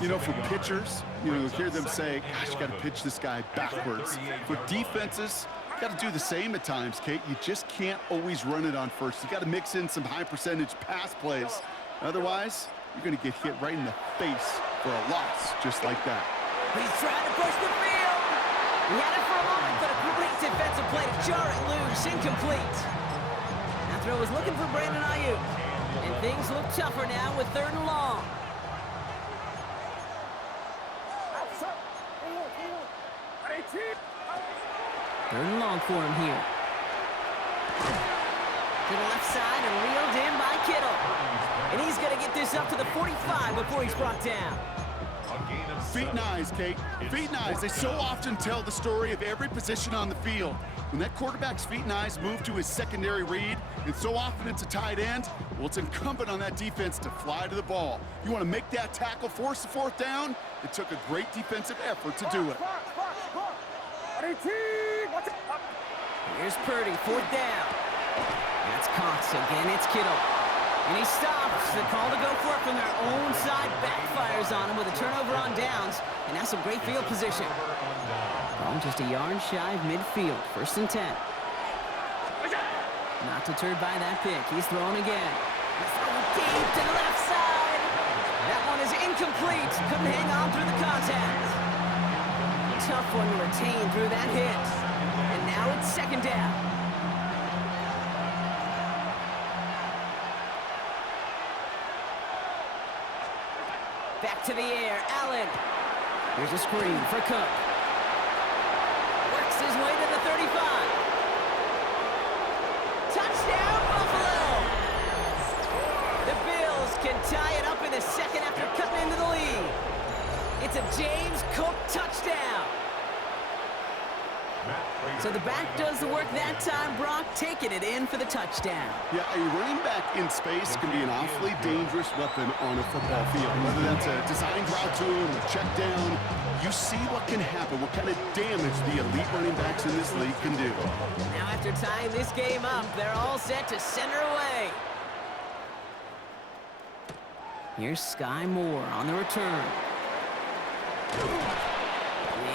You know, for pitchers, you'll hear them say, gosh, you got to pitch this guy backwards. For defenses, you got to do the same at times, Kate. You just can't always run it on first. You got to mix in some high-percentage pass plays. Otherwise, you're going to get hit right in the face for a loss just like that. He's trying to push the field. He had it for a moment, but a great defensive play to jar it loose. Incomplete. That throw was looking for Brandon Ayuk. And things look tougher now with 3rd and long. Third and long for him here. To the left side and reeled in by Kittle. And he's going to get this up to the 45 before he's brought down. Feet and eyes, Kate. Feet and eyes. They so often tell the story of every position on the field. When that quarterback's feet and eyes move to his secondary read, and so often it's a tight end, well, it's incumbent on that defense to fly to the ball. You want to make that tackle, force the 4th down? It took a great defensive effort to do it. Here's Purdy, 4th down. That's Cox again. It's Kittle. And he stops. The call to go for it from their own side backfires on him with a turnover on downs. And that's some great field position. Ball just a yard shy of midfield. 1st and 10. Not deterred by that pick. He's throwing again. Throwing deep to the left side. That one is incomplete. Couldn't hang on through the contact. Tough one to retain through that hit. And now it's 2nd down. Back to the air, Allen. Here's a screen for Cook. Works his way to the 35. Touchdown, Buffalo! The Bills can tie it up in the 2nd after cutting into the lead. It's a James Cook touchdown. So the back does the work that time, Brock, taking it in for the touchdown. Yeah, a running back in space can be an awfully dangerous weapon on a football field. Whether that's a designed route to him, a check down, you see what can happen, what kind of damage the elite running backs in this league can do. Now after tying this game up, they're all set to send her away. Here's Sky Moore on the return.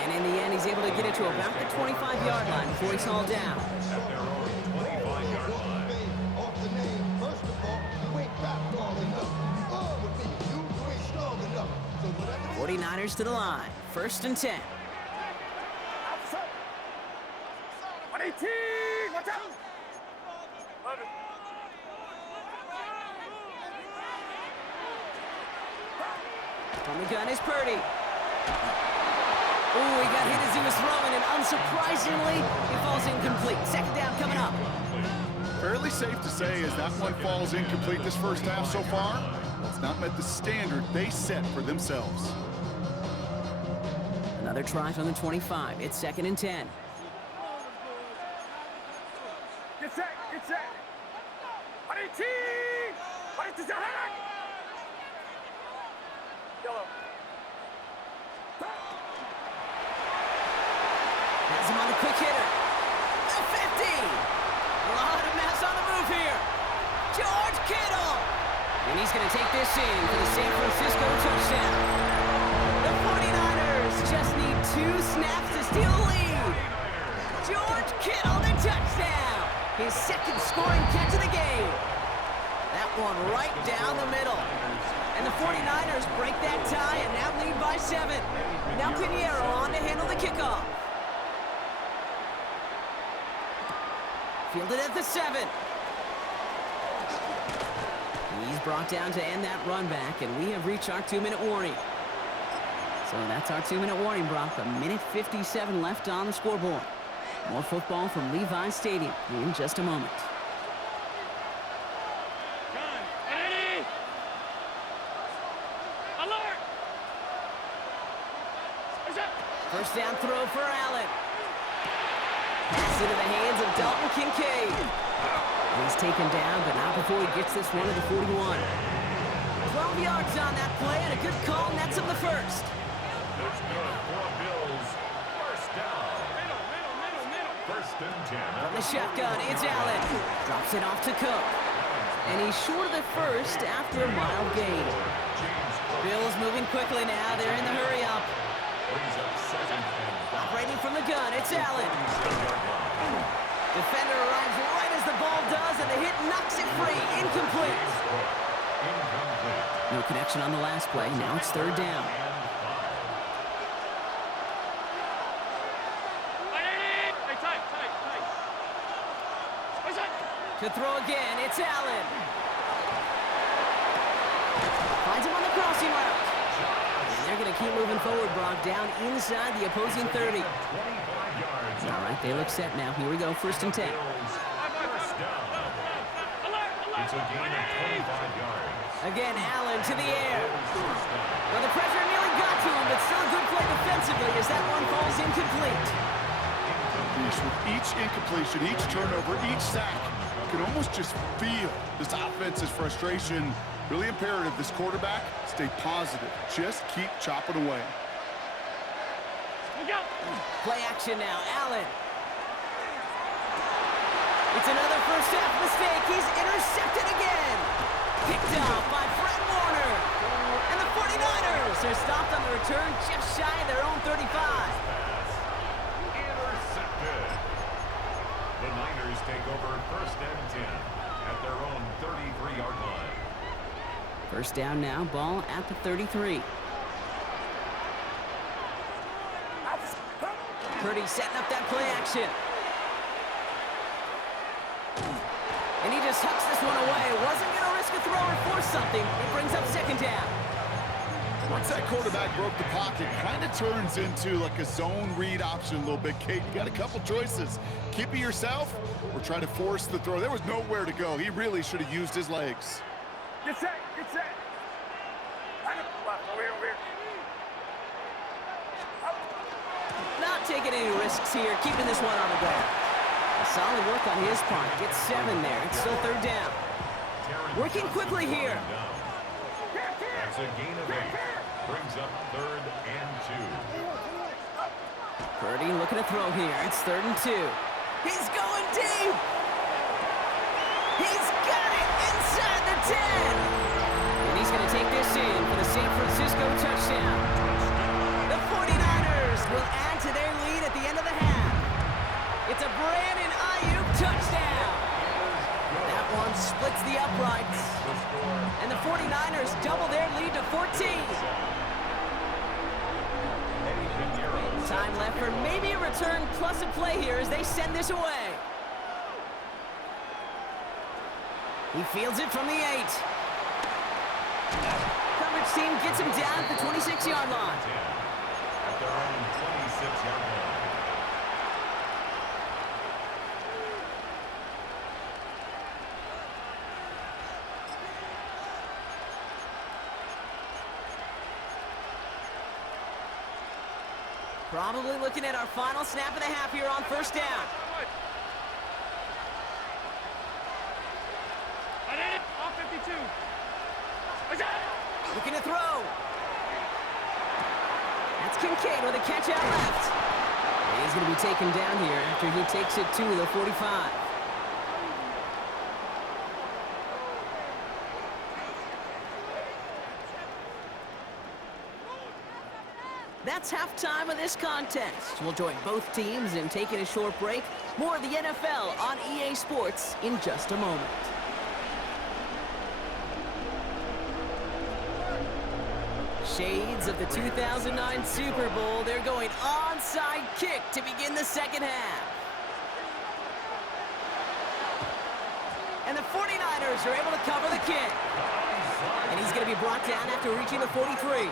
And in the end, he's able to get it to about the 25-yard line before he's hauled down. 49ers to the line. 1st and 10. On the gun is Purdy. Ooh, he got hit as he was throwing, and unsurprisingly, it falls incomplete. 2nd down coming up. Fairly safe to say as that one falls incomplete this first half so far, it's not met the standard they set for themselves. Another try from the 25. It's 2nd and 10. Get set, get set. Yellow. Has him on the quick hitter. The 50. A lot of mess on the move here. George Kittle. And he's going to take this in for the San Francisco touchdown. The 49ers just need 2 snaps to steal the lead. George Kittle, the touchdown. His 2nd scoring catch of the game. That one right down the middle. And the 49ers break that tie and now lead by 7. Now Pinheiro on to handle the kickoff. Fielded at the 7. He's brought down to end that run back, and we have reached our 2-minute warning. So that's our 2-minute warning, Brock. 1:57 left on the scoreboard. More football from Levi Stadium in just a moment. First down throw for Allen. Pass into the hands of Dalton Kincaid. He's taken down, but not before he gets this one to the 41. 12 yards on that play, and a good call nets him the first. That's good for Bills. First down. Middle. 1st and 10. From the shotgun, it's Allen. Drops it off to Cook. And he's short of the first after a mild gain. Bills moving quickly now. They're in the hurry up. Brings up second and 5. Operating from the gun, it's Allen. Defender arrives right as the ball does, and the hit knocks it free. Incomplete. No connection on the last play. Now it's third down. To throw again, it's Allen. Finds him on the crossing route. And they're going to keep moving forward, Brock, down inside the opposing 30. All right, they look set now. Here we go, first and 10. It's a gain of 25 yards. Again, Allen to the air. Well, the pressure nearly got to him, but still a good play defensively as that one falls incomplete. With each incompletion, each turnover, each sack, you can almost just feel this offense's frustration. Really imperative this quarterback stay positive. Just keep chopping away. Play action now, Allen. It's another first half mistake. He's intercepted again. Picked off by Fred Warner. And the 49ers are stopped on the return just shy of their own 35. Intercepted. The Niners take over first and 10 at their own 33-yard line. First down now, ball at the 33. Purdy setting up that play action. And he just hucks this one away. Wasn't going to risk a throw or force something. It brings up second down. Once that quarterback broke the pocket, kind of turns into like a zone read option a little bit, Kate. You got a couple choices. Keep it yourself or try to force the throw. There was nowhere to go. He really should have used his legs. Get set, get set. Over here. Not taking any risks here, keeping this one on the ground. Solid work on his part. Gets 7 there. It's still third down. Working quickly here. That's a gain of 8. Brings up third and 2. Purdy looking to throw here. It's third and 2. He's going deep. He's got it inside the 10. And he's going to take this in for the San Francisco touchdown. The 49ers will add to their lead at the end of the half. It's a Brandon Ayuk touchdown. That one splits the uprights. And the 49ers double their lead to 14. Time left for maybe a return plus a play here as they send this away. He fields it from the 8. Coverage team gets him down at the 26-yard line. At their own 26-yard line. Probably looking at our final snap of the half here on first down. I did it. Off 52. Looking to throw. That's Kincaid with a catch out left. And he's going to be taken down here after he takes it to the 45. That's halftime of this contest. We'll join both teams in taking a short break. More of the NFL on EA Sports in just a moment. Shades of the 2009 Super Bowl. They're going onside kick to begin the second half. And the 49ers are able to cover the kick. And he's going to be brought down after reaching the 43.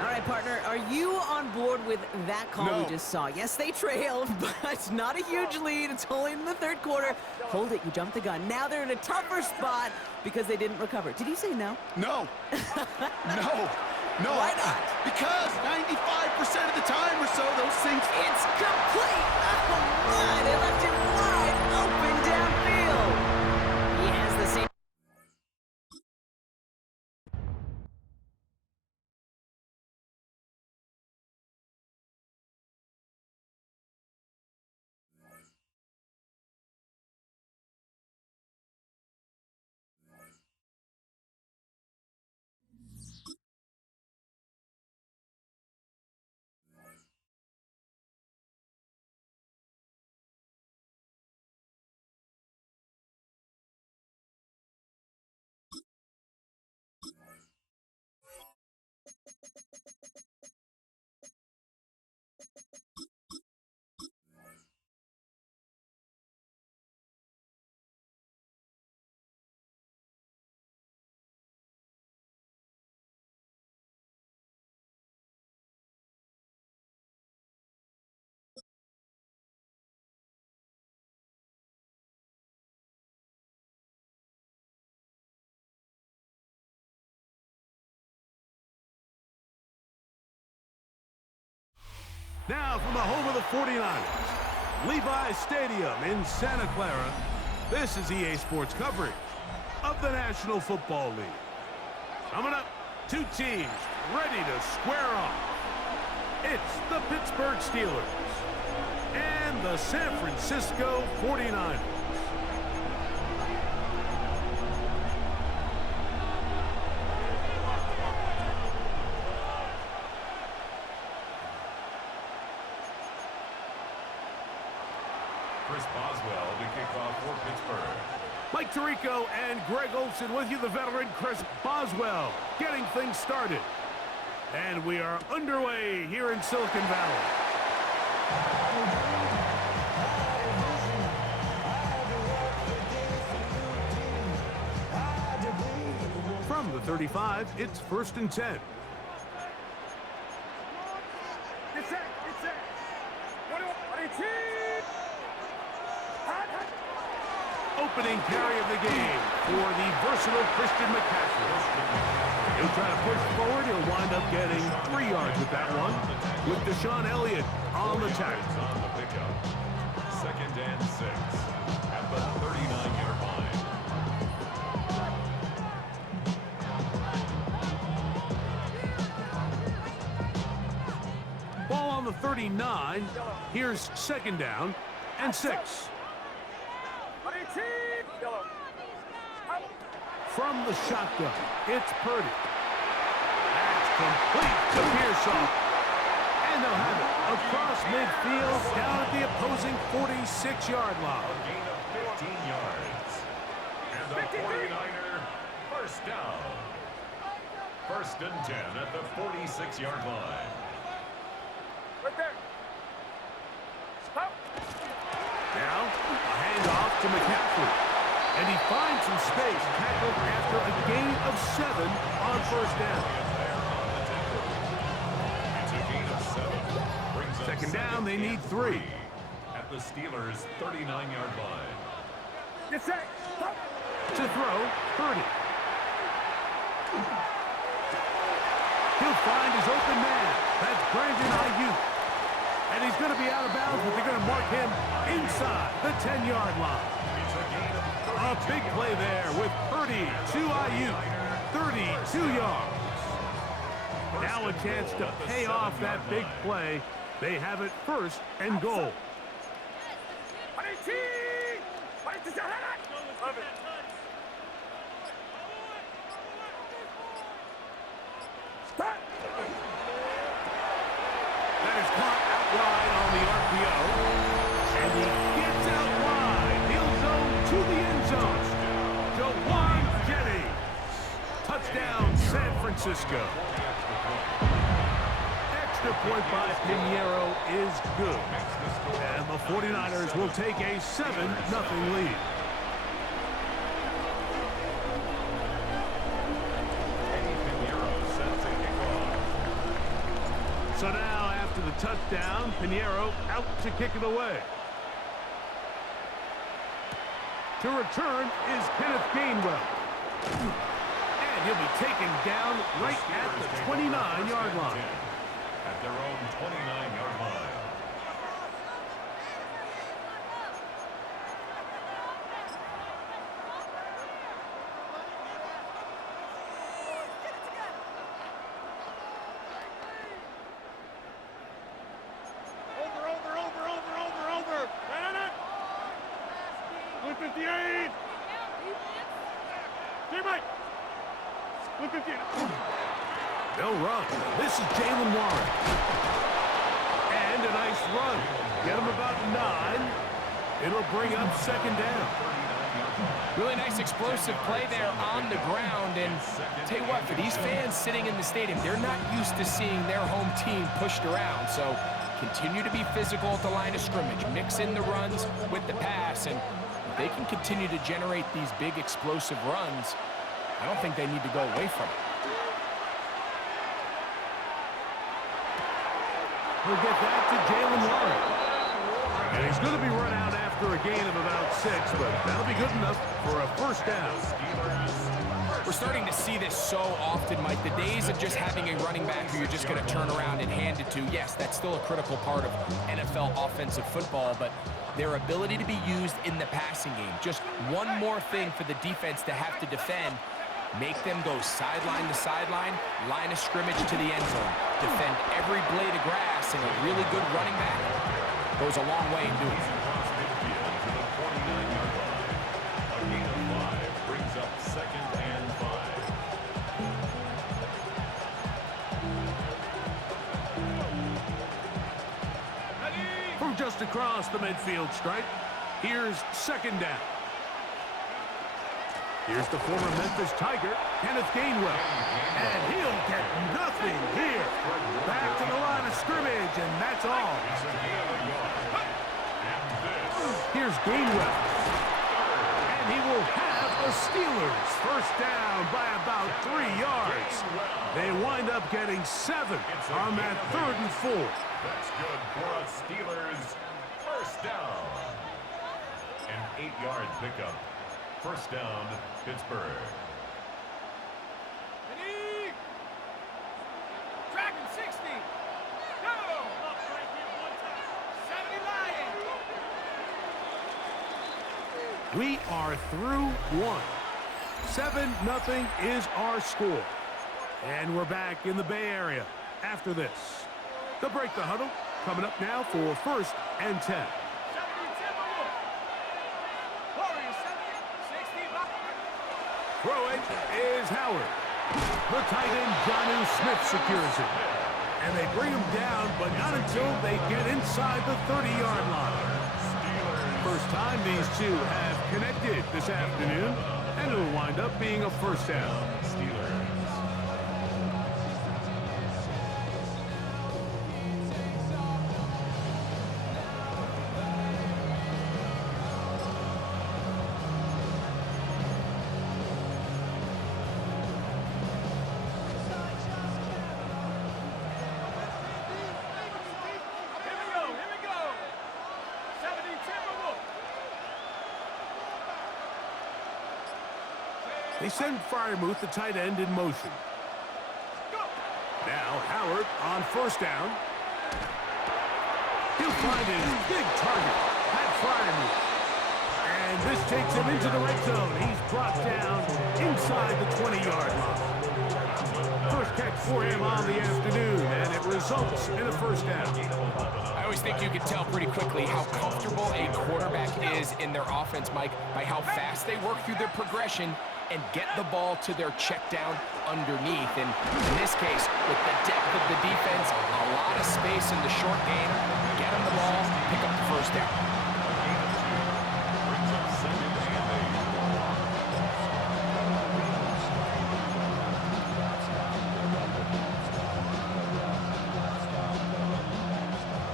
All right, partner, are you on board with that call we just saw? Yes, they trailed, but it's not a huge lead. It's only in the third quarter. Hold it, you jumped the gun. Now they're in a tougher spot because they didn't recover. Did he say no? No. No. Why not? Because 95% of the time or so, those things... It's complete. Oh, my. They left it wide open downfield. He has the same... Now from the home of the 49ers, Levi's Stadium in Santa Clara, this is EA Sports coverage of the National Football League. Coming up, two teams ready to square off. It's the Pittsburgh Steelers and the San Francisco 49ers. Chris Boswell to kick off for Pittsburgh. Mike Tirico and Greg Olsen with you, the veteran Chris Boswell, getting things started. And we are underway here in Silicon Valley. From the 35, it's 1st and 10. Get set, get set. 18. Opening carry of the game for the versatile Christian McCaffrey. He'll try to push forward. He'll wind up getting 3 yards with that one, with Deshaun Elliott on the tackle. On the pickup. 2nd and 6 at the 39-yard line. Ball on the 39. Here's 2nd down and 6. From the shotgun, it's Purdy. That's complete to Pearsall. And they'll have it across midfield down at the opposing 46-yard line. A gain of 15 yards. And the 49er first down. 1st and 10 at the 46-yard line. Right there. Stop. Now, a handoff to McCaffrey. And he finds some space, tackled after a gain of 7 on 1st down. It's a gain of 7. Brings up 2nd down, they need 3. at the Steelers' 39-yard line. Get set. Stop. To throw, Purdy. He'll find his open man. That's Brandon Ayuk. And he's going to be out of bounds, but they're going to mark him inside the 10-yard line. It's a gain of A big play there with Purdy to Ayuk, 32 yards. Now a chance to pay off that big play. They have it 1st and goal. That is caught out wide on the RPO. And he gets out wide. He'll go to the end zone. Jawan Jennings. Touchdown, San Francisco. Extra point by Pinheiro is good. And the 49ers will take a 7-0 lead. So now, after the touchdown, Pinheiro out to kick it away. To return is Kenneth Gainwell. And he'll be taken down right at the 29-yard line. At their own 29-yard line. Over. 158. Teammate. 158. They'll run. This is Jalen Warren. And a nice run. Get him about 9. It'll bring up 2nd down. Really nice explosive play there on the ground. And tell you what, for these fans sitting in the stadium, they're not used to seeing their home team pushed around. So continue to be physical at the line of scrimmage. Mix in the runs with the pass. And if they can continue to generate these big explosive runs, I don't think they need to go away from it. We'll get that to Jalen Warren. And he's going to be run out after a gain of about 6, but that'll be good enough for a 1st down. We're starting to see this so often, Mike. The days of just having a running back who you're just going to turn around and hand it to, yes, that's still a critical part of NFL offensive football, but their ability to be used in the passing game, just one more thing for the defense to have to defend, make them go sideline to sideline, line of scrimmage to the end zone, defend every blade of grass, and a really good running back goes a long way in doing it. Across midfield to the 49-yard line. A gain of 5 brings up 2nd and 5. From just across the midfield stripe, here's 2nd down. Here's the former Memphis Tiger, Kenneth Gainwell. And he'll get nothing here. Back to the line of scrimmage, and that's all. It's a gain of a yard. And this Here's Gainwell. And he will have the Steelers first down by about 3 yards. They wind up getting 7 on that 3rd and 4. That's good for a Steelers first down. An 8-yard pickup. First down, Pittsburgh. Dragon 60. Go. 79. We are through 1. 7-0 is our score. And we're back in the Bay Area after this. They'll break the huddle. Coming up now for 1st and 10. Throwing is Howard. The tight end, Jonnu Smith, secures it. And they bring him down, but not until they get inside the 30-yard line. First time these two have connected this afternoon, and it'll wind up being a first down. Steelers. They send Freiermuth, the tight end, in motion. Now Howard on first down. He'll find his big target, Pat Freiermuth. And this takes him into the red zone. He's brought down inside the 20-yard line. First catch for him on the afternoon, and it results in a first down. I always think you can tell pretty quickly how comfortable a quarterback is in their offense, Mike, by how fast they work through their progression and get the ball to their check down underneath. And in this case, with the depth of the defense, a lot of space in the short game, get them the ball, pick up the first down. Brings up 2nd and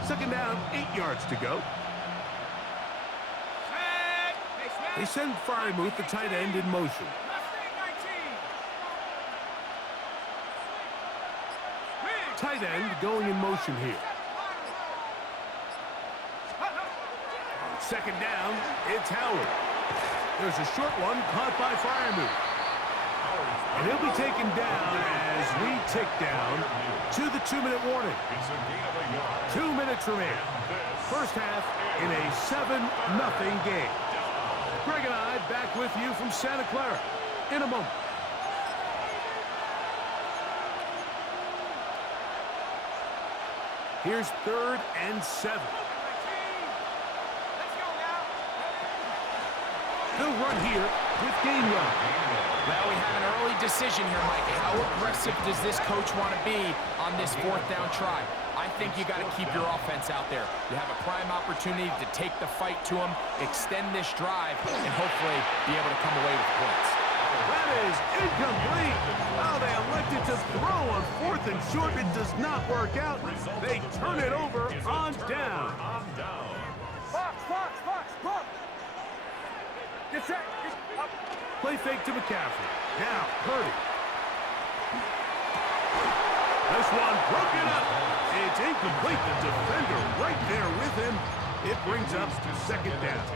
8. Second down, 8 yards to go. They send Freiermuth, the tight end, in motion. Tight end going in motion here. On second down, it's Howard. There's a short one caught by Freiermuth. And he'll be taken down as we tick down to the 2-minute warning. It's a gain of a yard. 2 minutes remain. First half in a 7-0 game. Greg and I back with you from Santa Clara in a moment. Here's 3rd and 7. They'll run here with Gainwell. Well, we have an early decision here, Mike. How aggressive does this coach want to be on this 4th down try? I think you got to keep your offense out there. You have a prime opportunity to take the fight to them, extend this drive, and hopefully be able to come away with points. That is incomplete. Oh, they elected to throw on 4th and short. It does not work out. They turn it over on down. Box. Get set. Up. Play fake to McCaffrey. Now, Purdy. This one broken up. It's incomplete. The defender right there with him. It brings up to 2nd down.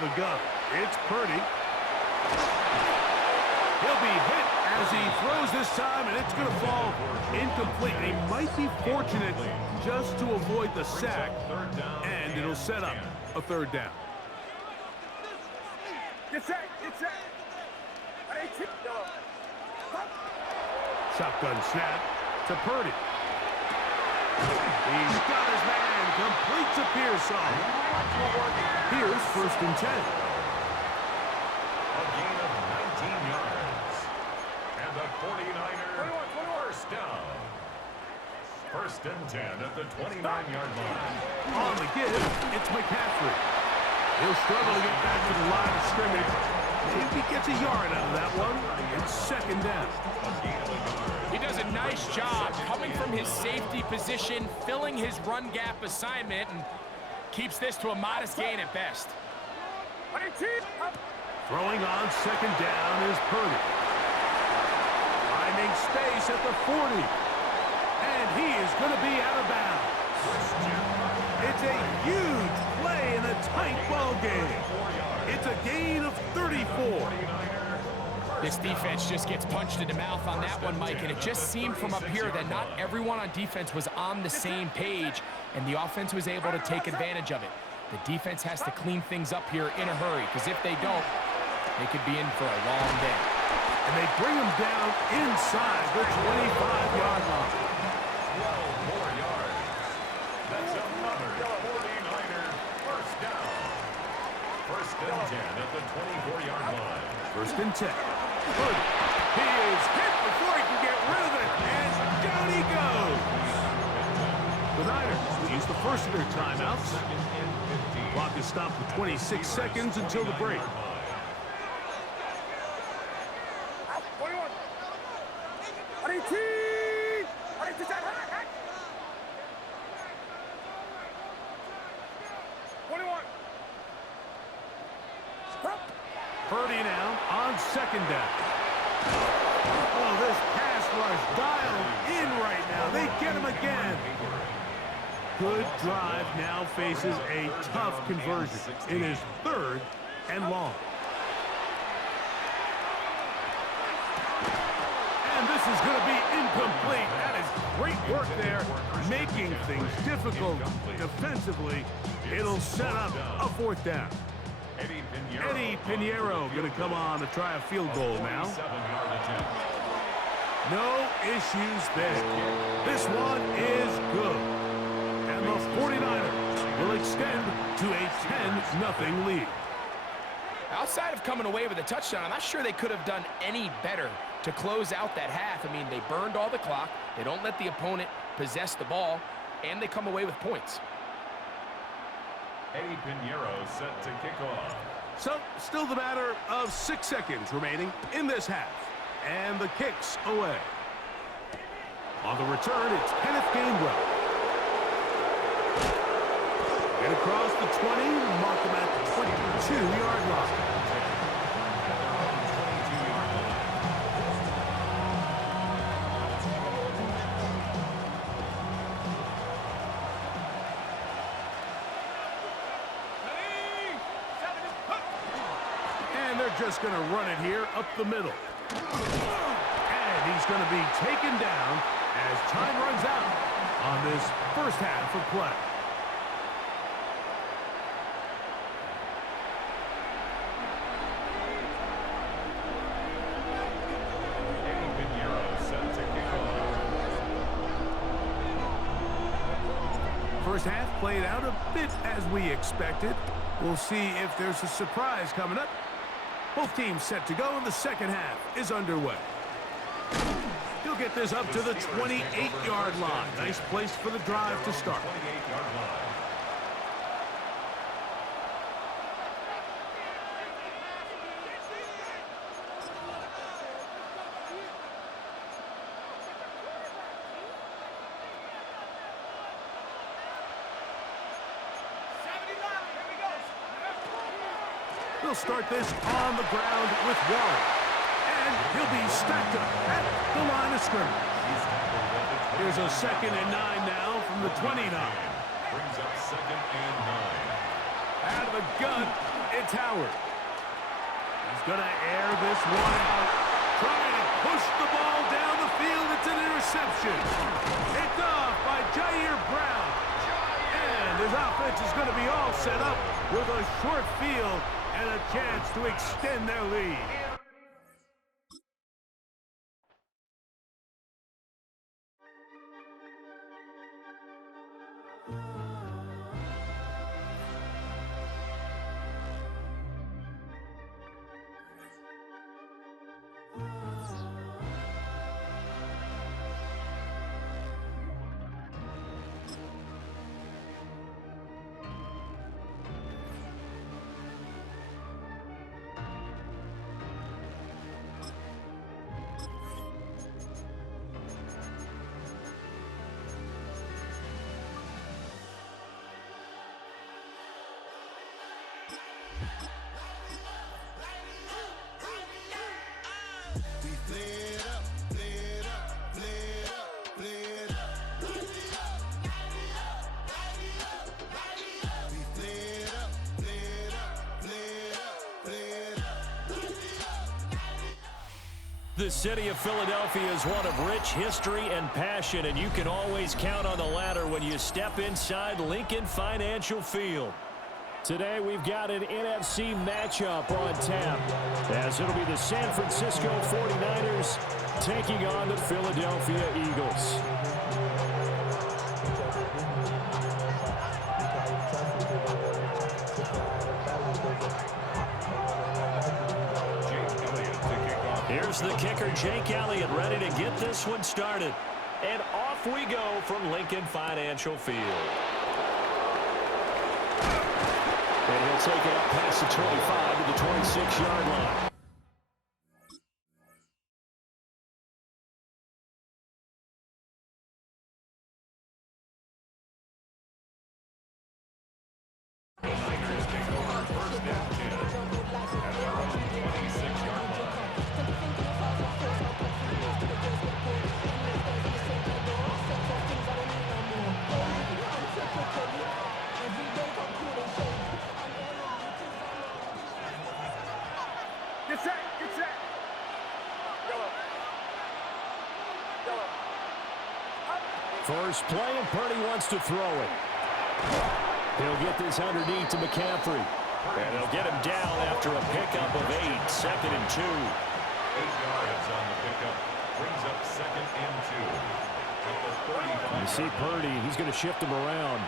the gun. It's Purdy. He'll be hit as he throws this time, and it's going to fall incomplete. He might be fortunate just to avoid the sack, and it'll set up a third down. Get set. Get set. Shotgun snap to Purdy. He's got his man. Completes a Pearson. Here's 1st and 10. A gain of 19 yards. And the 49er first down. 1st and 10 at the 29-yard line. On the give, it's McCaffrey. He'll struggle to get back to the line of scrimmage. Maybe gets a yard out of that one. It's 2nd down. He does a nice job coming from his safety position, filling his run gap assignment, and keeps this to a modest gain at best. Throwing on 2nd down is Purdy. Finding space at the 40. And he is going to be out of bounds. It's a huge play in a tight ball game. It's a gain of 34. This defense just gets punched in the mouth on that one, Mike, and it just seemed from up here that not everyone on defense was on the same page, and the offense was able to take advantage of it. The defense has to clean things up here in a hurry, because if they don't, they could be in for a long day. And they bring him down inside the 25-yard line. 12 more yards. That's another 49er first down. 1st and 10 at the 24-yard line. 1st and 10. Purdy. He is hit before he can get rid of it, and down he goes. The Niners will use the first of their timeouts. Clock is stopped with 26 seconds until the break. Purdy now on 2nd down. Oh, this pass rush dialed in right now. They get him again. Good drive now faces a tough conversion. It is 3rd and long. And this is going to be incomplete. That is great work there, making things difficult defensively. It'll set up a 4th down. Eddie Pinheiro going to come on to try a field goal now. No issues there. This one is good. And the 49ers will extend to a 10-0 lead. Outside of coming away with a touchdown, I'm not sure they could have done any better to close out that half. I mean, they burned all the clock. They don't let the opponent possess the ball, and they come away with points. Eddie Pinheiro set to kick off. So, still the matter of 6 seconds remaining in this half. And the kick's away. On the return, it's Kenneth Gainwell. Get across the 20, mark him at the 22-yard line. Just going to run it here up the middle. And he's going to be taken down as time runs out on this first half of play. Eddie Pinheiro set to kick off. First half played out a bit as we expected. We'll see if there's a surprise coming up. Both teams set to go, and the second half is underway. He'll get this up to the 28-yard line. Nice place for the drive to start. 28-yard line. He'll start this on the ground with Warren. And he'll be stacked up at the line of scrimmage. Here's a 2nd and 9 now from the 29. Brings up 2nd and 9. Out of the gun, it's Howard. He's going to air this one out. Trying to push the ball down the field. It's an interception. Picked off by Jair Brown. And his offense is going to be all set up with a short field and a chance to extend their lead. The city of Philadelphia is one of rich history and passion, and you can always count on the latter when you step inside Lincoln Financial Field. Today we've got an NFC matchup on tap, as it'll be the San Francisco 49ers taking on the Philadelphia Eagles. Here's the kicker, Jake Elliott, ready to get this one started. And off we go from Lincoln Financial Field. And he'll take it up past the 25 to the 26-yard line. Get set, get set. Yellow. Yellow. First play, and Purdy wants to throw it. He'll get this underneath to McCaffrey. And they'll get him down after a pickup of 8, 2nd and 2. 8 yards on the pickup. Brings up 2nd and 2. At the 35. You see Purdy, he's going to shift him around.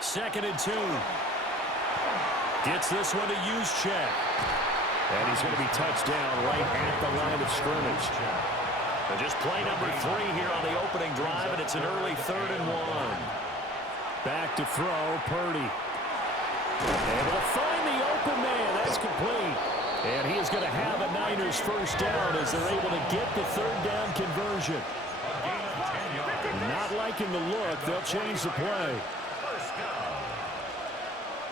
2nd and 2. Gets this one to use check. And he's going to be touched down right at the line of scrimmage. And just play number 3 here on the opening drive, and it's an early 3rd and 1. Back to throw, Purdy. And he'll find the open man. That's complete. And he is going to have a Niners first down as they're able to get the 3rd down conversion. Not liking the look. They'll change the play. First down.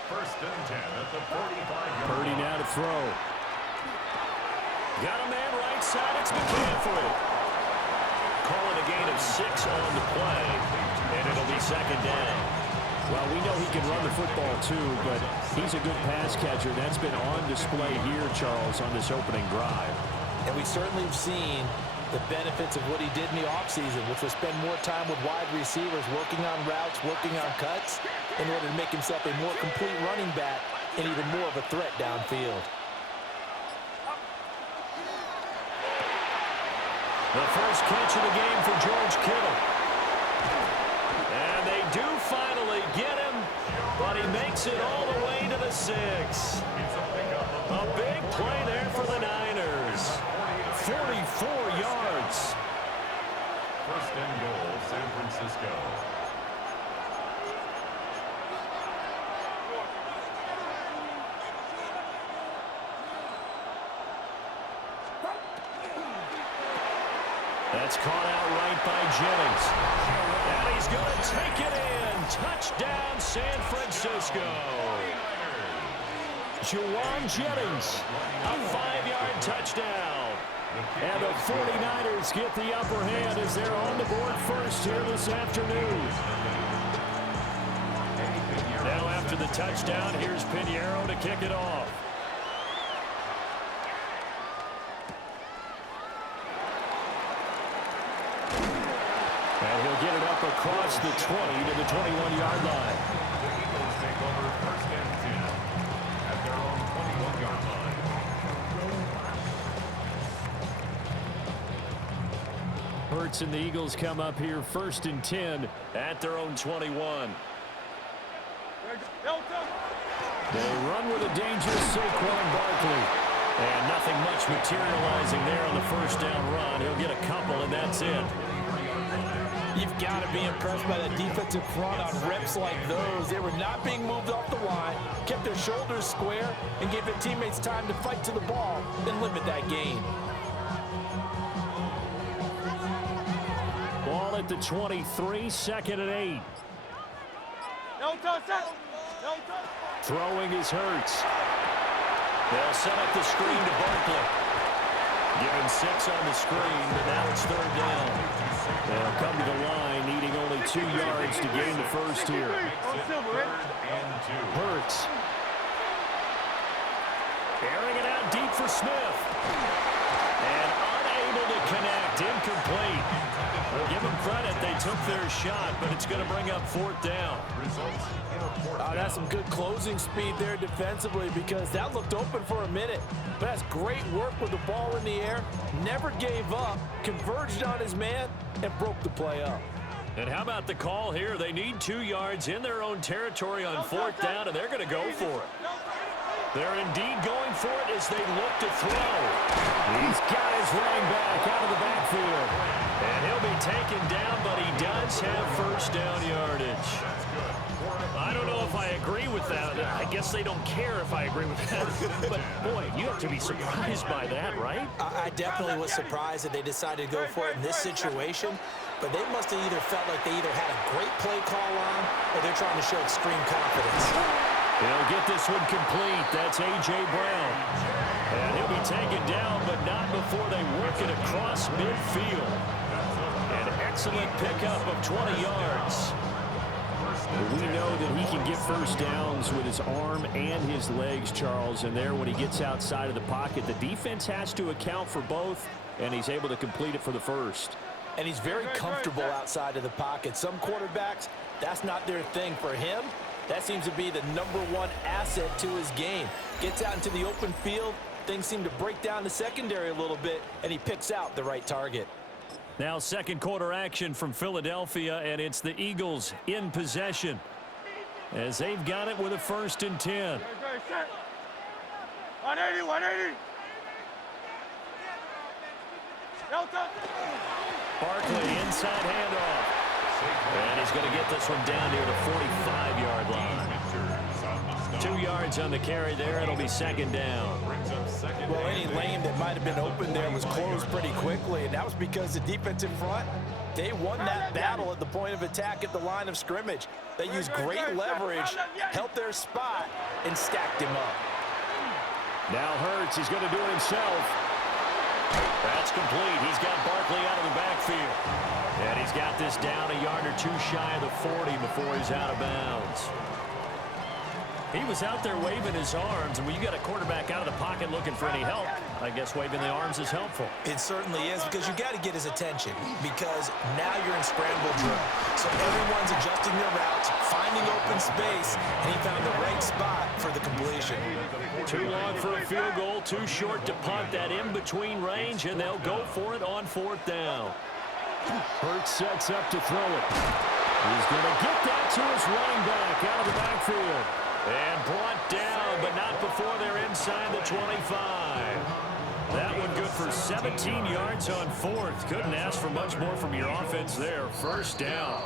1st and 10 at the 45-yard Purdy line. now to throw. Got a man right side. It's McCaffrey. Calling a gain of 6 on the play. And it'll be 2nd down. Well, we know he can run the football too, but he's a good pass catcher. That's been on display here, Charles, on this opening drive. And we certainly have seen the benefits of what he did in the offseason, which was spend more time with wide receivers, working on routes, working on cuts, in order to make himself a more complete running back and even more of a threat downfield. The first catch of the game for George Kittle. And they do finally get him, but he makes it all the way to the 6. A big play there for the Niners. 44 yards. 1st and goal, San Francisco. That's caught out right by Jennings. And he's going to take it in. Touchdown, San Francisco. Juwan Jennings, a 5-yard touchdown. And the 49ers get the upper hand as they're on the board first here this afternoon. after the touchdown. Here's Pinheiro to kick it off. And he'll get it up across the 20 to the 21-yard line. The Eagles take over 1st and 10 at their own 21-yard line. Hurts and the Eagles come up here 1st and 10 at their own 21. They run with a dangerous Saquon Barkley. And nothing much materializing there on the 1st down run. He'll get a couple, and that's it. You've got to be impressed by that defensive front on reps like those. They were not being moved off the line, kept their shoulders square, and gave their teammates time to fight to the ball and limit that gain. Ball at the 23, 2nd and 8. Throwing is Hurts. They'll set up the screen to Barkley. Given 6 on the screen, but now it's 3rd down. They'll come to the line, needing only 2 yards to gain the first here. Hurts. Airing it out deep for Smith. And unable to connect, incomplete. We'll give them credit, they took their shot, but it's going to bring up 4th down. That's some good closing speed there defensively because that looked open for a minute. But that's great work with the ball in the air. Never gave up, converged on his man, and broke the play up. And how about the call here? They need 2 yards in their own territory on 4th down, and they're going to go for it. They're indeed going for it as they look to throw. He's got his running back out of the backfield. And he'll be taken down, but he does have 1st down yardage. I don't know if I agree with that. I guess they don't care if I agree with that. But, boy, you have to be surprised by that, right? I definitely was surprised that they decided to go for it in this situation. But they must have either felt like they either had a great play call on or they're trying to show extreme confidence. He'll get this one complete. That's A.J. Brown. And he'll be taken down, but not before they work it across midfield. An excellent pickup of 20 yards. We know that he can get 1st downs with his arm and his legs, Charles, and there when he gets outside of the pocket, the defense has to account for both, and he's able to complete it for the 1st. And he's very comfortable outside of the pocket. Some quarterbacks, that's not their thing. For him, that seems to be the #1 asset to his game. Gets out into the open field, things seem to break down the secondary a little bit, and he picks out the right target. Now 2nd quarter action from Philadelphia, and it's the Eagles in possession as they've got it with a 1st and 10. 180. Barkley inside handoff. And he's going to get this one down near the 45-yard line. 2 yards on the carry there. It'll be 2nd down. Well, any lane that might have been open there was closed pretty quickly, and that was because the defensive front, they won that battle at the point of attack at the line of scrimmage. They used great leverage, helped their spot, and stacked him up. Now Hurts, he's going to do it himself. That's complete. He's got Barkley out of the backfield. And he's got this down a yard or 2 shy of the 40 before he's out of bounds. He was out there waving his arms, and when you got a quarterback out of the pocket looking for any help, I guess waving the arms is helpful. It certainly is, because you got to get his attention, because now you're in scramble drill. So everyone's adjusting their routes, finding open space, and he found the right spot for the completion. Too long for a field goal, too short to punt. That in-between range, and they'll go for it on 4th down. Hurts sets up to throw it. He's going to get that to his running back out of the backfield. And brought down, but not before they're inside the 25. That one good for 17 yards on 4th. Couldn't ask for much more from your offense there. 1st down.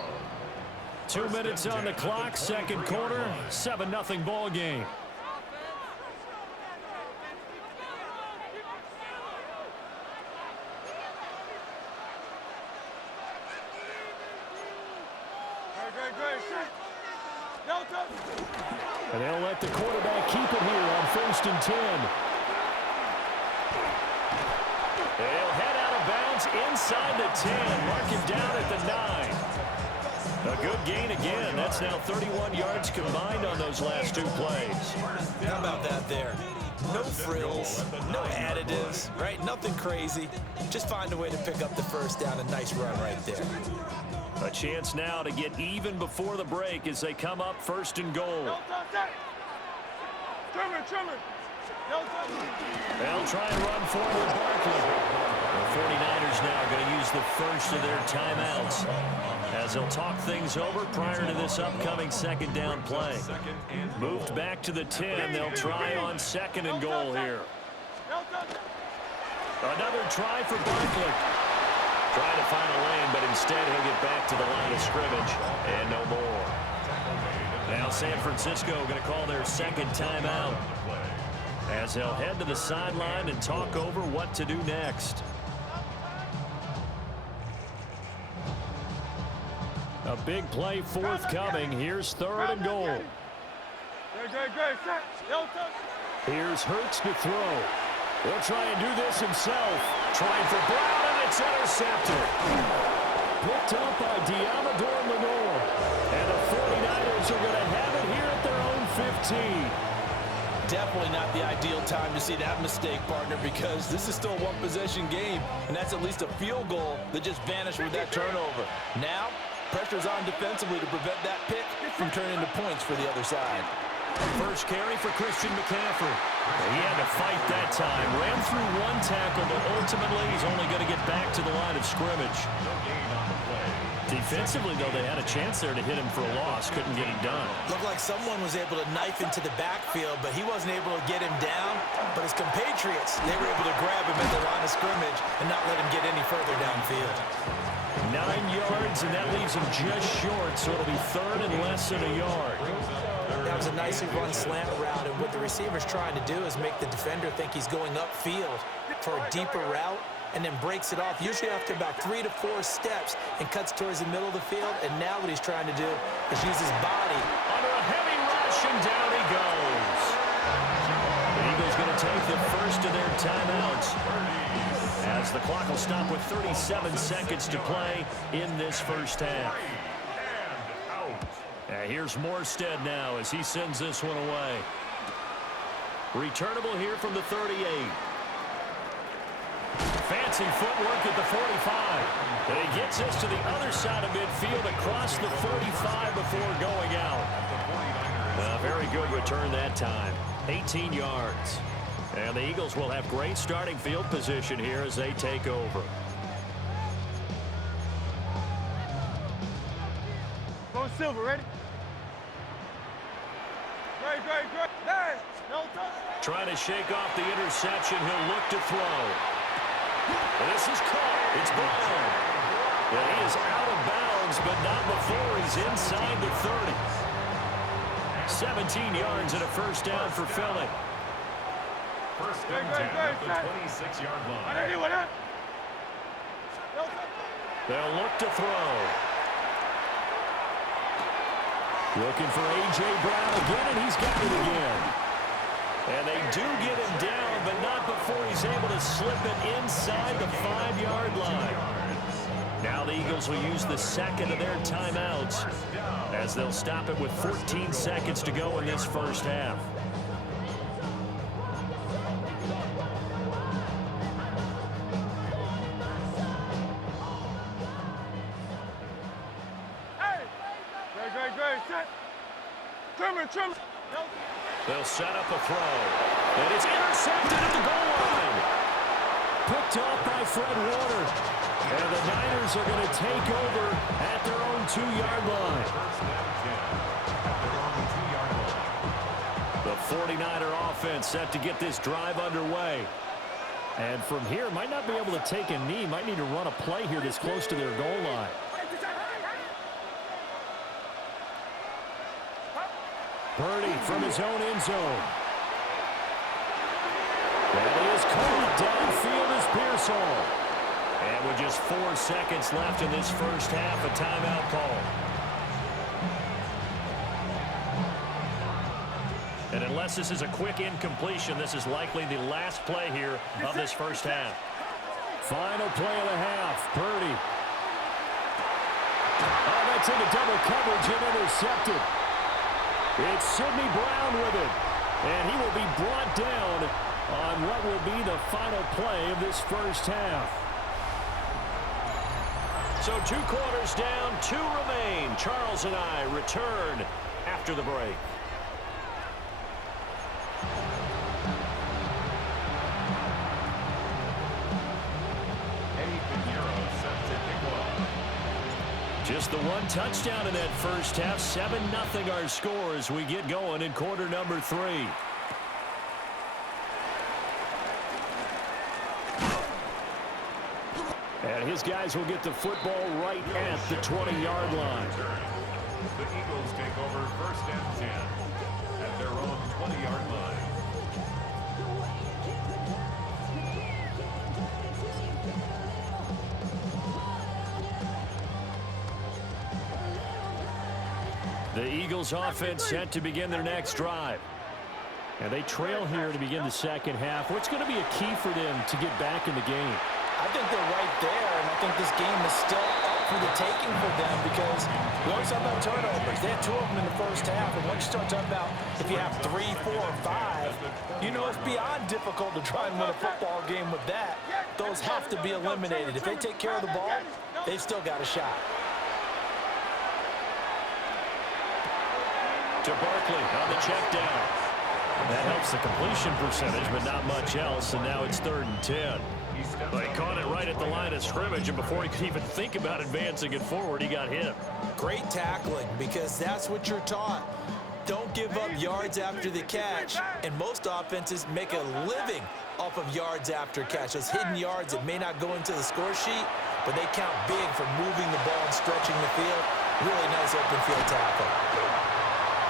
2 minutes on the clock, 2nd quarter, 7-0 ball game. And they'll let the quarterback keep it here on 1st and 10. They'll head out of bounds inside the 10. Mark him down at the 9. A good gain again. That's now 31 yards combined on those last two plays. How about that there? No frills, no additives, right? Nothing crazy. Just find a way to pick up the first down. A nice run right there. A chance now to get even before the break as they come up first and goal. They'll try and run forward Barkley. The 49ers now going to use the first of their timeouts as they'll talk things over prior to this upcoming second down play. Moved back to the 10. They'll try on second and goal here. Another try for Barkley. Trying to find a lane, but instead he'll get back to the line of scrimmage and no more. Now San Francisco going to call their second timeout as they'll head to the sideline and talk over what to do next. A big play forthcoming. Here's third and goal. Here's Hurts to throw. He'll try and do this himself. Trying for Brown, and it's intercepted. Picked up by Diamador Lenore. And the 49ers are going to have it here at their own 15. Definitely not the ideal time to see that mistake, partner, because this is still a one-possession game, and that's at least a field goal that just vanished with that turnover. Now, pressure's on defensively to prevent that pick from turning into points for the other side. First carry for Christian McCaffrey. He had to fight that time. Ran through one tackle, but ultimately he's only going to get back to the line of scrimmage. Defensively, though, they had a chance there to hit him for a loss. Couldn't get him done. Looked like someone was able to knife into the backfield, but he wasn't able to get him down. But his compatriots, they were able to grab him at the line of scrimmage and not let him get any further downfield. 9 yards, and that leaves him just short, so it'll be third and less than a yard. That was a nicely run slant route, and what the receiver's trying to do is make the defender think he's going upfield for a deeper route, and then breaks it off, usually after about 3 to 4 steps, and cuts towards the middle of the field. And now what he's trying to do is use his body. Under a heavy rush, and down he goes. The Eagles going to take the first of their timeouts as the clock will stop with 37 seconds to play in this first half. Here's Morstead now as he sends this one away. Returnable here from the 38. Fancy footwork at the 45. And he gets us to the other side of midfield across the 45 before going out. A very good return that time. 18 yards. And the Eagles will have great starting field position here as they take over. Go Silver, ready? Great. Trying to shake off the interception. He'll look to throw. This is caught. It's Brown. And he is out of bounds, but not before he's inside the 30. 17 yards and a first down for Philly. First and 10 at the 26-yard line. They'll look to throw. Looking for A.J. Brown again, and he's got it again. And they do get him down, but not before he's able to slip it inside the 5-yard line. Now the Eagles will use the second of their timeouts as they'll stop it with 14 seconds to go in this first half. Trim. They'll set up a throw. And it's intercepted at the goal line. Picked off by Fred Warner. And the Niners are going to take over at their own 2-yard line. The 49er offense set to get this drive underway. And from here, might not be able to take a knee. Might need to run a play here this close to their goal line. Purdy from his own end zone. That is caught downfield as Pearsall. And with just 4 seconds left in this first half, a timeout call. And unless this is a quick incompletion, this is likely the last play here of this first half. Final play of the half. Purdy. Oh, they gets into double coverage and intercepted. It's Sidney Brown with it. And he will be brought down on what will be the final play of this first half. So 2 quarters down, 2 remain. Charles and I return after the break. Just the 1 touchdown in that first half. 7-0 our score as we get going in quarter number 3. And his guys will get the football right at the 20-yard line. The Eagles take over 1st and 10 at their own 20-yard line. The Eagles offense set to begin their next drive. And they trail here to begin the second half. What's going to be a key for them to get back in the game? I think they're right there, and I think this game is still up for the taking for them because we always talk about turnovers. They had 2 of them in the first half, and once you start talking about if you have 3, 4, or 5, you know it's beyond difficult to try and win a football game with that. Those have to be eliminated. If they take care of the ball, they've still got a shot. To Barkley on the check down. That helps the completion percentage, but not much else, and now it's 3rd and 10. They caught it right at the line of scrimmage, and before he could even think about advancing it forward, he got hit. Great tackling, because that's what you're taught. Don't give up yards after the catch, and most offenses make a living off of yards after catch. Those hidden yards that may not go into the score sheet, but they count big for moving the ball and stretching the field. Really nice open field tackle.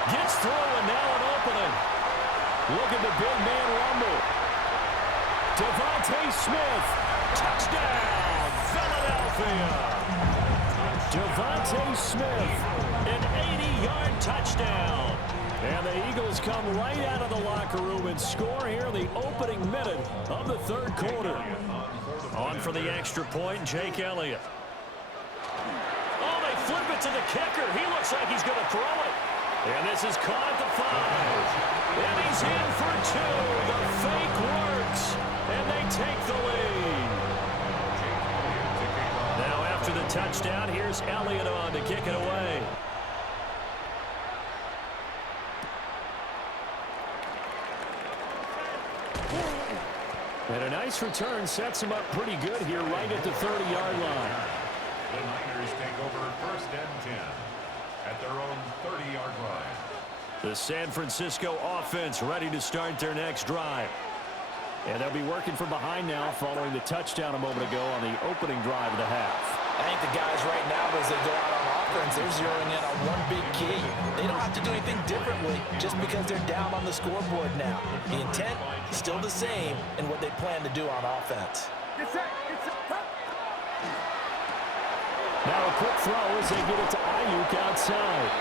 Gets through, and now an opening. Look at the big man rumble. Devontae Smith, touchdown, Philadelphia. Devontae Smith, an 80-yard touchdown. And the Eagles come right out of the locker room and score here in the opening minute of the 3rd quarter. On for the extra point, Jake Elliott. Oh, they flip it to the kicker. He looks like he's going to throw it. And this is caught at the 5. And he's in for 2. The fake works. And they take the lead. Now after the touchdown, here's Elliott on to kick it away. And a nice return sets him up pretty good here right at the 30-yard line. The Niners take over 1st and 10 at their own 30-yard line. The San Francisco offense ready to start their next drive. And they'll be working from behind now following the touchdown a moment ago on the opening drive of the half. I think the guys right now, as they go out on offense, they're zeroing in on one big key. They don't have to do anything differently just because they're down on the scoreboard now. The intent is still the same in what they plan to do on offense. Now a quick throw as they get it to Ayuk outside.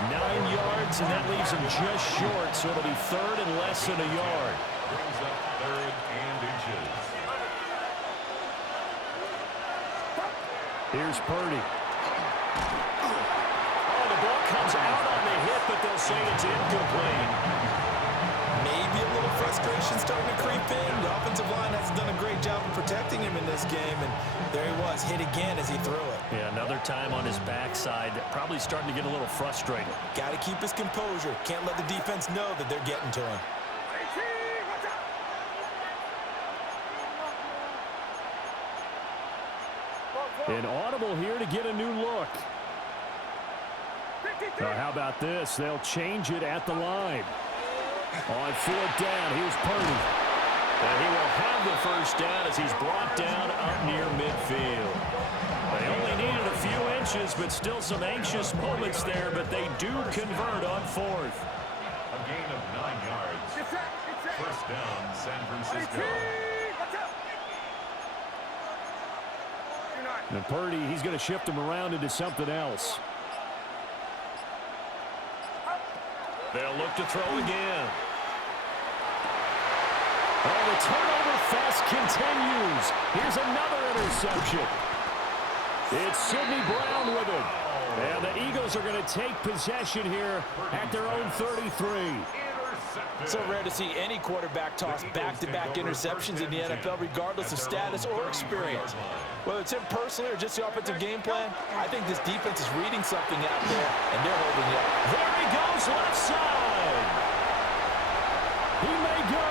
9 yards, and that leaves him just short, so it'll be 3rd and less than a yard. Brings up 3rd and inches. Here's Purdy. Oh, the ball comes out on the hit, but they'll say it's incomplete. Maybe a little frustration starting to creep in. The offensive line hasn't done a great job of protecting him in this game, and there he was, hit again as he threw it. Yeah, another time on his backside, probably starting to get a little frustrated. Got to keep his composure. Can't let the defense know that they're getting to him. An audible here to get a new look. Now, how about this? They'll change it at the line. On 4th down, here's Purdy. And he will have the first down as he's brought down up near midfield. They only needed a few inches, but still some anxious moments there, but they do convert on 4th. A gain of 9 yards. 1st down, San Francisco. And Purdy, he's going to shift him around into something else. They'll look to throw again. Oh, the turnover fest continues. Here's another interception. It's Sidney Brown with it. And the Eagles are going to take possession here at their own 33. So rare to see any quarterback toss back-to-back interceptions in the NFL, regardless of status or experience. Whether it's him personally or just the offensive game plan, I think this defense is reading something out there, and they're holding it up. There he goes, left side. He may go.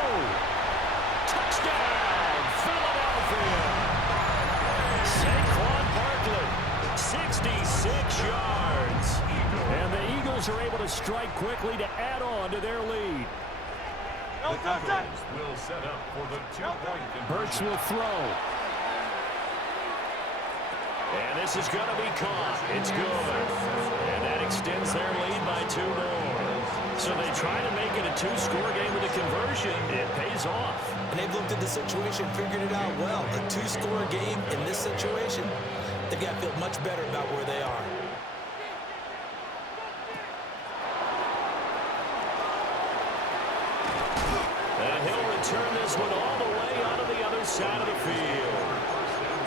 Touchdown, Philadelphia. Saquon Barkley, 66 yards. And the Eagles are able to strike quickly to add on to their lead. The Eagles will set up for the two-point conversion. Hurts will throw. And this is going to be caught. It's good. And that extends their lead by 2 more. So they try to make it a 2-score game with a conversion. It pays off. And they've looked at the situation, figured it out well. A 2-score game in this situation, they've got to feel much better about where they are. And he'll return this one all the way out of the other side of the field.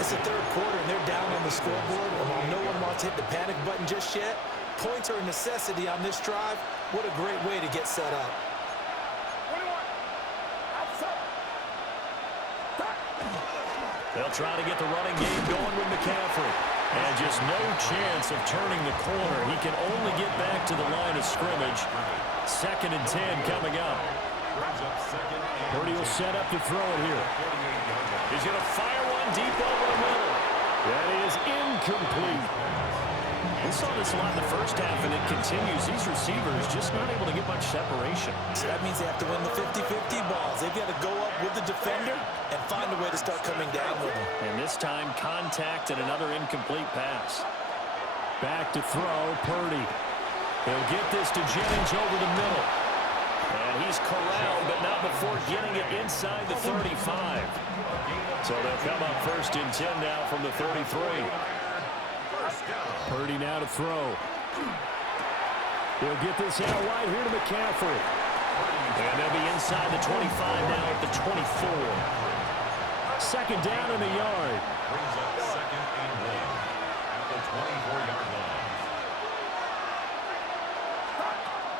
It's the third quarter, and they're down on the scoreboard. And while no one wants to hit the panic button just yet, points are a necessity on this drive. What a great way to get set up. They'll try to get the running game going with McCaffrey. And just no chance of turning the corner. He can only get back to the line of scrimmage. 2nd and 10 coming up. Purdy will set up to throw it here. He's going to fire one deep over the middle. That is incomplete. We saw this a lot in the first half, and it continues. These receivers just not able to get much separation. So that means they have to win the 50-50 balls. They've got to go up with the defender and find a way to start coming down with him. And this time, contact and another incomplete pass. Back to throw, Purdy. He'll get this to Jennings over the middle. And he's corralled, but not before getting it inside the 35. So they'll come up 1st and 10 now from the 33. Purdy now to throw. He'll get this out wide here to McCaffrey. And they'll be inside the 25 now at the 24. 2nd down in the yard. Brings up 2nd and 1 at the 24-yard line.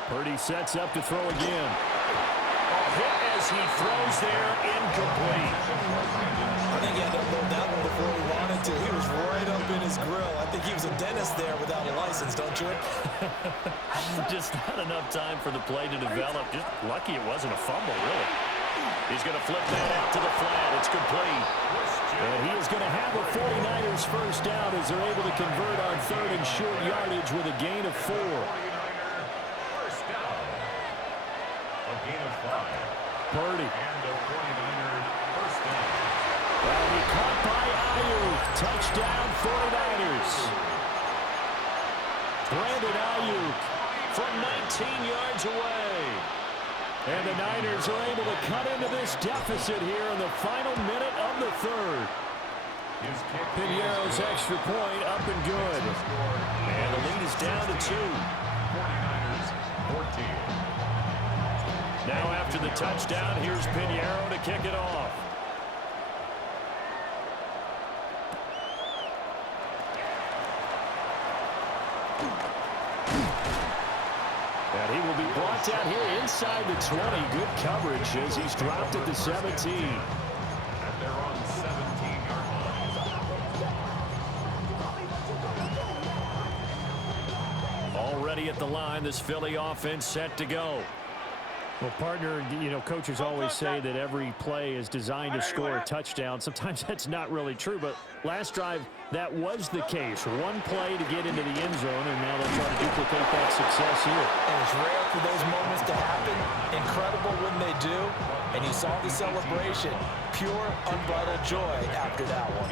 Purdy sets up to throw again. Hit as he throws there, incomplete. I think he had to unload that one before he wanted to. He was right up in his grill. I think he was a dentist there without a license, don't you? Just not enough time for the play to develop. Just lucky it wasn't a fumble, really. He's going to flip that out to the flat. It's complete. And he is going to have the 49ers first down as they're able to convert on 3rd and short yardage with a gain of 4. First down. A gain of 5. Purdy. And the 49ers first down. And he caught by Ayuk. Touchdown 49ers. Brandon Ayuk from 19 yards away. And the Niners are able to cut into this deficit here in the final minute of the 3rd. Pinero's extra point up and good. And the lead is down to 2. 49ers 14. Now after the touchdown, here's Pinheiro to kick it off. And he will be brought down here inside the 20. Good coverage as he's dropped at the 17. And they're on 17-yard line. Already at the line, this Philly offense set to go. Well, partner, you know, coaches always say that every play is designed to score a touchdown. Sometimes that's not really true, but last drive, that was the case. One play to get into the end zone, and now they'll try to duplicate that success here. And it's rare for those moments to happen. Incredible when they do. And you saw the celebration. Pure, unbridled joy after that one.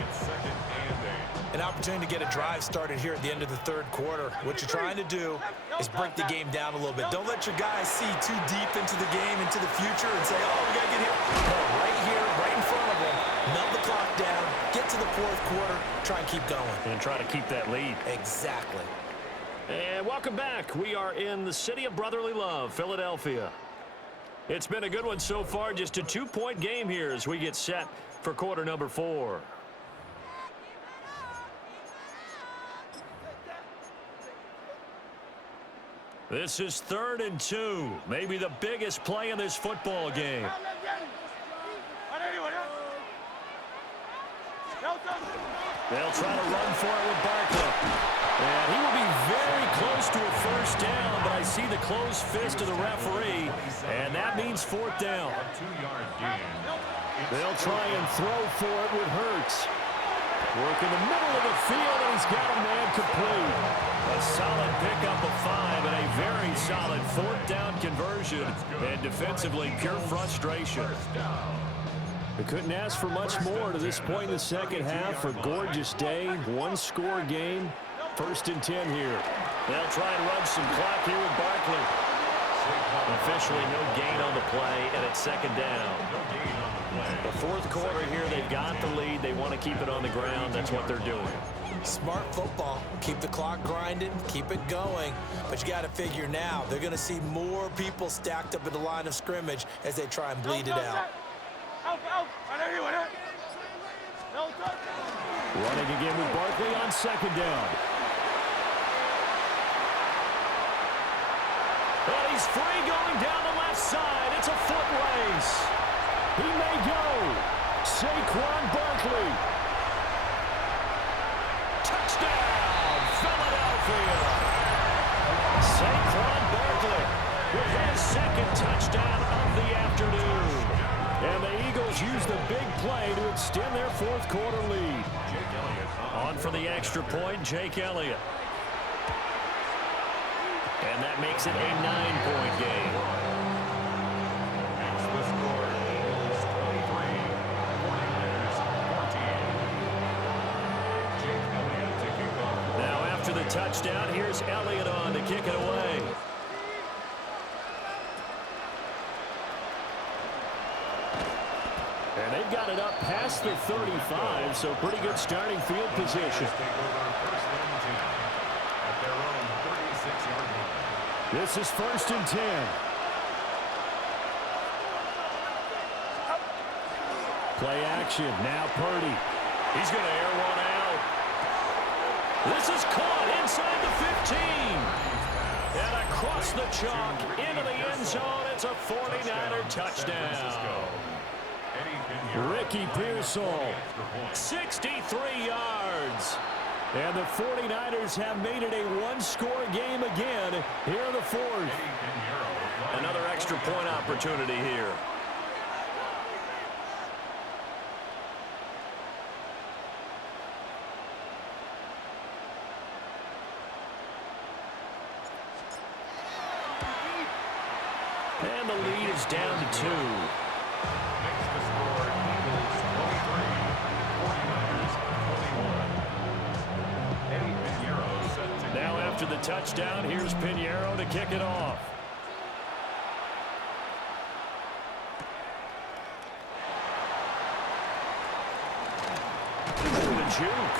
An opportunity to get a drive started here at the end of the 3rd quarter. What you're trying to do is break the game down a little bit. Don't let your guys see too deep into the game, into the future, and say, oh, we got to get here. No, right here, right in front of them. Melt the clock down, get to the 4th quarter, try and keep going. And try to keep that lead. Exactly. And welcome back. We are in the city of brotherly love, Philadelphia. It's been a good one so far. Just a 2-point game here as we get set for quarter number 4. This is 3rd and 2. Maybe the biggest play in this football game. They'll try to run for it with Barkley. And he will be very close to a first down, but I see the closed fist of the referee, and that means 4th down. They'll try and throw for it with Hurts. Work in the middle of the field, and he's got a man complete. A solid pickup of 5 and a very solid 4th down conversion, and defensively pure frustration. We couldn't ask for much more to this point in the second half. A gorgeous day, one-score game. 1st and 10 here. They'll try and run some clock here with Barkley. Officially no gain on the play, and it's 2nd down. The 4th quarter here, they've got the lead. They want to keep it on the ground. That's what they're doing. Smart football. Keep the clock grinding, keep it going. But you got to figure now, they're going to see more people stacked up at the line of scrimmage as they try and bleed it out. Running again with Barkley on 2nd down. And he's free going down the left side. It's a foot race. He may go. Saquon Barkley. Touchdown, Philadelphia. Saquon Barkley with his 2nd touchdown of the afternoon. And the Eagles use the big play to extend their 4th quarter lead. On for the extra point, Jake Elliott. And that makes it a 9-point game. The score is 23, 49ers 14. Jake Elliott to kick off. Now after the touchdown, here's Elliott on to kick it away. And they've got it up past the 35, so pretty good starting field position. This is 1st and 10. Play action. Now Purdy. He's going to air one out. This is caught inside the 15. And across the chalk into the end zone. It's a 49er touchdown. Ricky Pearsall, 63 yards. And the 49ers have made it a one-score game again here in the 4th. Another extra point opportunity here. And the lead is down to 2. Now after the touchdown, here's Pinheiro to kick it off. The juke.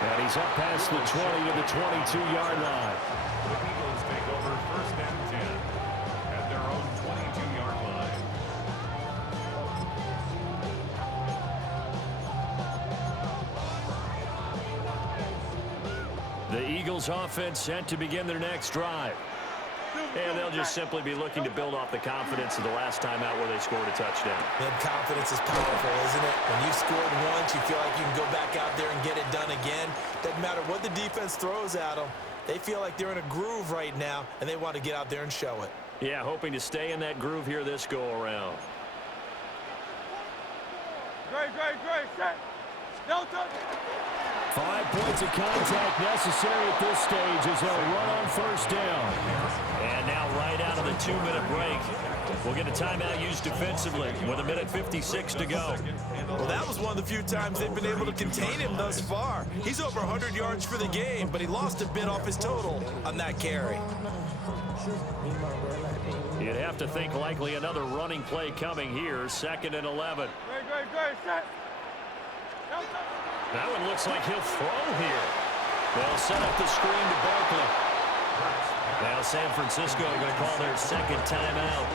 And he's up past the 20 to the 22-yard line. The Eagles take over 1st and 10 at their own 22-yard line. The Eagles offense set to begin their next drive. And they'll just simply be looking to build off the confidence of the last time out where they scored a touchdown. That confidence is powerful, isn't it? When you've scored once, you feel like you can go back out there and get it done again. Doesn't matter what the defense throws at them. They feel like they're in a groove right now, and they want to get out there and show it. Yeah, hoping to stay in that groove here this go-around. Great, set. Delta. 5 points of contact necessary at this stage as they'll run on 1st down. And now right out of the 2-minute break, we'll get a timeout used defensively with 1:56 to go. Well, that was one of the few times they've been able to contain him thus far. He's over 100 yards for the game, but he lost a bit off his total on that carry. You'd have to think likely another running play coming here, 2nd and 11. Great, set. Delta. That one looks like he'll throw here. They'll set up the screen to Barkley. Now San Francisco going to call their second timeout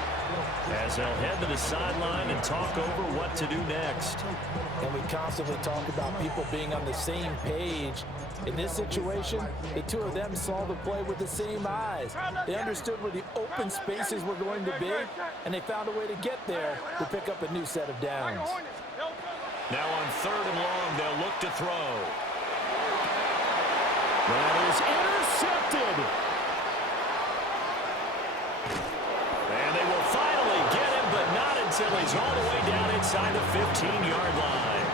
as they'll head to the sideline and talk over what to do next. And we constantly talk about people being on the same page. In this situation, the two of them saw the play with the same eyes. They understood where the open spaces were going to be, and they found a way to get there to pick up a new set of downs. Now on 3rd and long, they'll look to throw. That is intercepted. And they will finally get him, but not until he's all the way down inside the 15-yard line.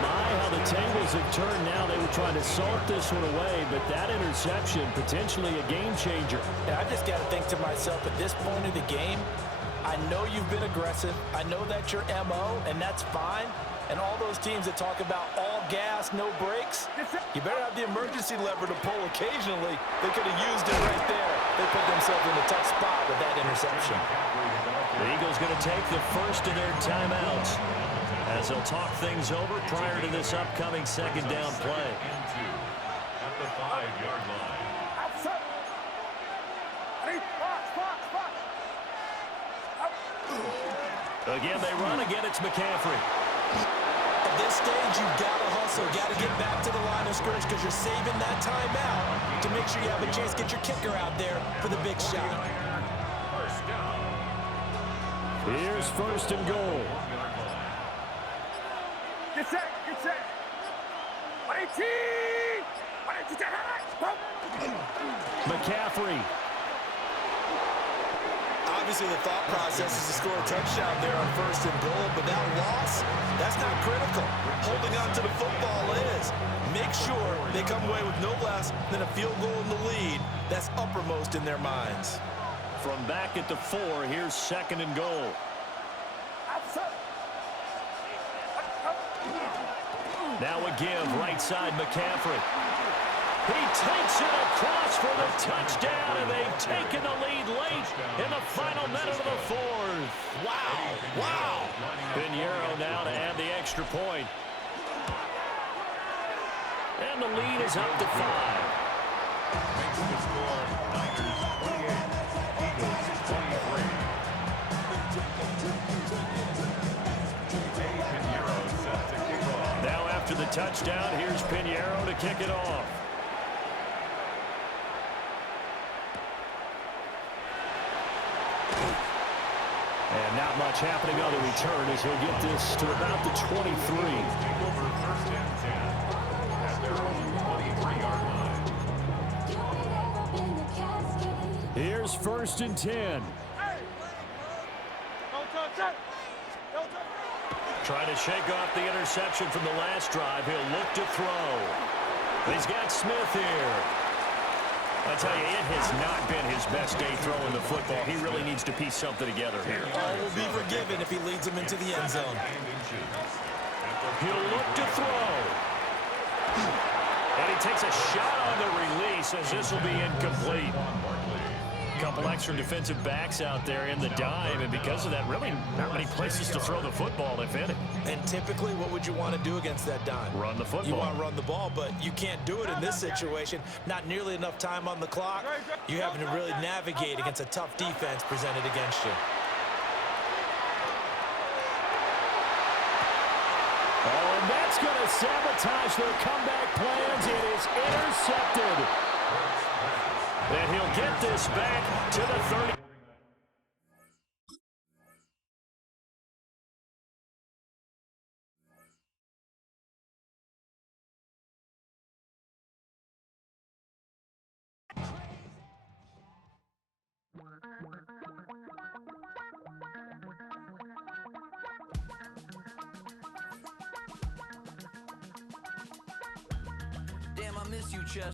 My, how the tables have turned now. They were trying to salt this one away, but that interception, potentially a game changer. And I just got to think to myself, at this point of the game, I know you've been aggressive. I know that's your MO, and that's fine. And all those teams that talk about all gas, no brakes, you better have the emergency lever to pull occasionally. They could have used it right there. They put themselves in a tough spot with that interception. The Eagles going to take the first of their timeouts as they'll talk things over prior to this upcoming second down play. At the 5-yard line. Again, they run. Again, it's McCaffrey. At this stage, you've got to hustle. Got to get back to the line of scrimmage because you're saving that timeout to make sure you have a chance to get your kicker out there for the big shot. First down. Here's 1st and goal. Get set, get set. 118. 118. McCaffrey. Obviously, the thought process is to score a touchdown there on 1st and goal, but that loss, that's not critical. Holding on to the football is. Make sure they come away with no less than a field goal in the lead. That's uppermost in their minds. From back at the 4, here's 2nd and goal. Now a give, right side McCaffrey. He takes it across for the touchdown, and they've taken the lead late in the final minute of the 4th. Wow, wow. Pinheiro now to add the extra point. And the lead is up to 5. Makes the score Niners 28, Eagles 23. Pinheiro set to kick off. Now after the touchdown, here's Pinheiro to kick it off. And not much happening on the return as he'll get this to about the 23. Take over 1st and 10 at their own 23-yard line. Here's 1st and 10. Trying to shake off the interception from the last drive. He'll look to throw. He's got Smith here. I tell you, it has not been his best day throwing the football. He really needs to piece something together here. All will be forgiven if he leads them into the end zone. He'll look to throw. And he takes a shot on the release as this will be incomplete. A couple extra defensive backs out there in the dime, and because of that, really not many places to throw the football, if any. And typically, what would you want to do against that dime? Run the football. You want to run the ball, but you can't do it in this situation. Not nearly enough time on the clock. You're having to really navigate against a tough defense presented against you. Oh, and that's going to sabotage their comeback plans. It is intercepted. And he'll get this back to the 30. Damn, I miss you, Chess.